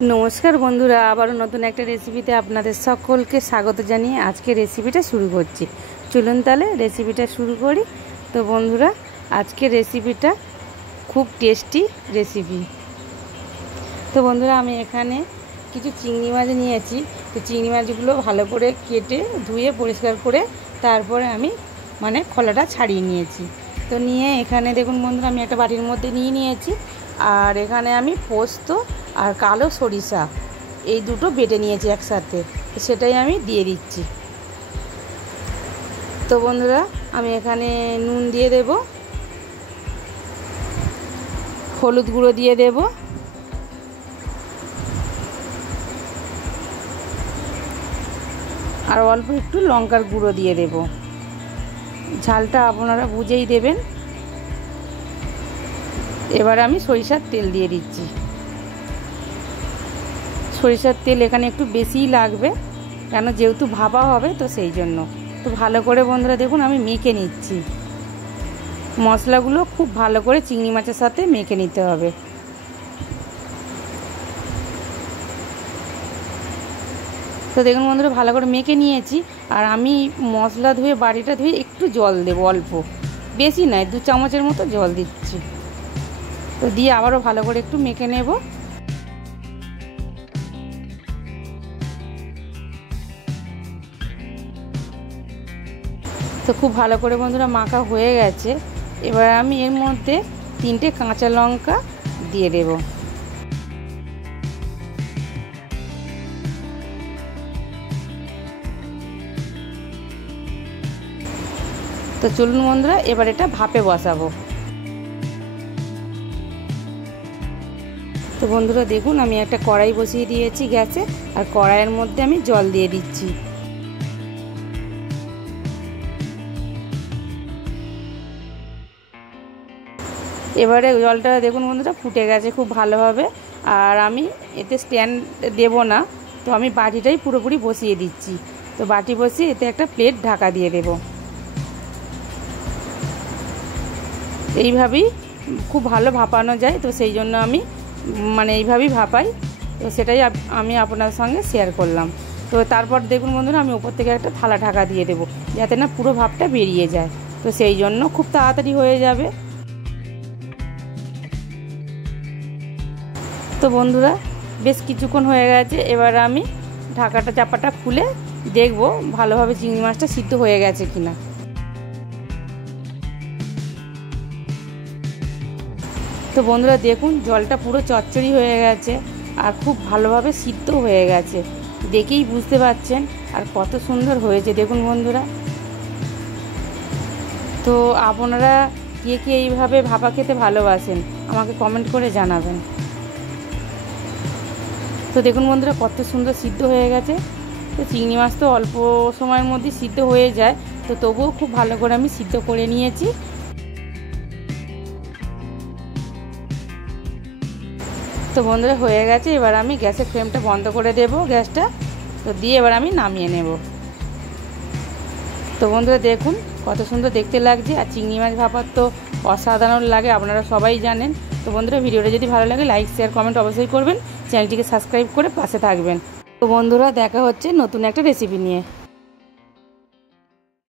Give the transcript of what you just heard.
नमस्कार बंधुरा आबारो नतून एक रेसिपिते आपनादेर सकलके स्वागत जानिए आज के रेसिपिटा शुरू करछि। चलुन ताहले रेसिपिटा शुरू करी। तो बंधुरा आज के रेसिपिटा खूब टेस्टी रेसिपि। तो बंधुरा आमी एखाने किछु चिंगड़ी माछ नियेछि। तो चिंगड़ी माछगुलो भालो करे केटे धुए परिष्कार करे तारपरे आमी माने खलाटा छाड़िए नियेछि। तो निये एखाने देखुन बंधुरा आमी एकटा बाटिर मধ্যে निये नियेछि और एखाने आमी पोस्त और कालो सरिषा এই দুটো বেটে নিয়েছি একসাথে, সেটাই আমি দিয়ে দিচ্ছি। তো বন্ধুরা আমি এখানে নুন দিয়ে দেব, হলুদ গুঁড়ো দিয়ে দেব, আর অল্প একটু লঙ্কার গুঁড়ো দিয়ে দেব। ঝালটা আপনারা বুঝেই দেবেন। এবার আমি সরিষার তেল দিয়ে দিচ্ছি। সরিষার তেল এখানে একটু বেশিই লাগবে, কেন যেহেতু ভাপা হবে তো সেই জন্য। তো ভালো করে বন্ধুরা দেখুন আমি মেখে নিচ্ছি। মশলাগুলো খুব ভালো করে চিংড়ি মাছের সাথে মেখে নিতে হবে। তো দেখুন বন্ধুরা ভালো করে মেখে নিয়েছি। আর আমি মশলা ধুয়ে বাটিটা ধুয়ে একটু জল দেবো, অল্প, বেশি নয়, 2 চামচের মতো জল দিচ্ছি। তো দিয়ে আবারও ভালো করে একটু মেখে নেব। তো খুব ভালো করে বন্ধুরা মাখা হয়ে গেছে। এবার আমি এর মধ্যে 3টে কাঁচা লঙ্কা দিয়ে দেব। তো চলুন বন্ধুরা এবার এটা ভাপে বসাবো। তো বন্ধুরা দেখুন আমি একটা কড়াই বসিয়ে দিয়েছি গ্যাসে, আর কড়াইয়ের মধ্যে আমি জল দিয়ে দিচ্ছি। এবারে জলটা দেখুন বন্ধুরা ফুটে গেছে খুব ভালোভাবে। আর আমি এতে স্ট্যান্ড দেব না, তো আমি বাটিটাই পুরোপুরি বসিয়ে দিচ্ছি। তো বাটি বসিয়ে এতে একটা প্লেট ঢাকা দিয়ে দেব। এইভাবেই খুব ভালো ভাপানো যায়, তো সেই জন্য আমি মানে এইভাবেই ভাপাই। তো সেটাই আমি আপনার সঙ্গে শেয়ার করলাম। তো তারপর দেখুন বন্ধুরা আমি উপর থেকে একটা থালা ঢাকা দিয়ে দেব, যাতে না পুরো ভাপটা বেরিয়ে যায়। তো সেই জন্য খুব তাড়াতাড়ি হয়ে যাবে। তো বন্ধুরা বেশ কিছুক্ষণ হয়ে গেছে। এবার আমি ঢাকাটা চাপাটা খুলে দেখব ভালোভাবে চিংড়ি মাছটা সিদ্ধ হয়ে গেছে কিনা। তো বন্ধুরা দেখুন জলটা পুরো চচ্চড়ি হয়ে গেছে আর খুব ভালোভাবে সিদ্ধ হয়ে গেছে, দেখেই বুঝতে পারছেন। আর কত সুন্দর হয়েছে দেখুন বন্ধুরা। তো আপনারা কে কে এইভাবে ভাপা খেতে ভালোবাসেন আমাকে কমেন্ট করে জানাবেন। তো দেখুন বন্ধুরা কত সুন্দর সিদ্ধ হয়ে গেছে। তো চিংড়ি মাছ তো অল্প সময়ের মধ্যে সিদ্ধ হয়ে যায়, তো তবুও খুব ভালো করে আমি সিদ্ধ করে নিয়েছি। তো বন্ধুরা হয়ে গেছে। এবার আমি গ্যাসের ফ্লেমটা বন্ধ করে দেব, গ্যাসটা। তো দিয়ে এবার আমি নামিয়ে নেব। তো বন্ধুরা দেখুন কত সুন্দর দেখতে লাগছে। আর চিংড়ি মাছ ভাপার তো অসাধারণ লাগে, আপনারা সবাই জানেন। তো বন্ধুরা ভিডিওটা যদি ভালো লাগে লাইক শেয়ার কমেন্ট অবশ্যই করবেন, চ্যানেলটিকে সাবস্ক্রাইব করে পাশে থাকবেন। তো বন্ধুরা দেখা হচ্ছে নতুন একটা রেসিপি নিয়ে।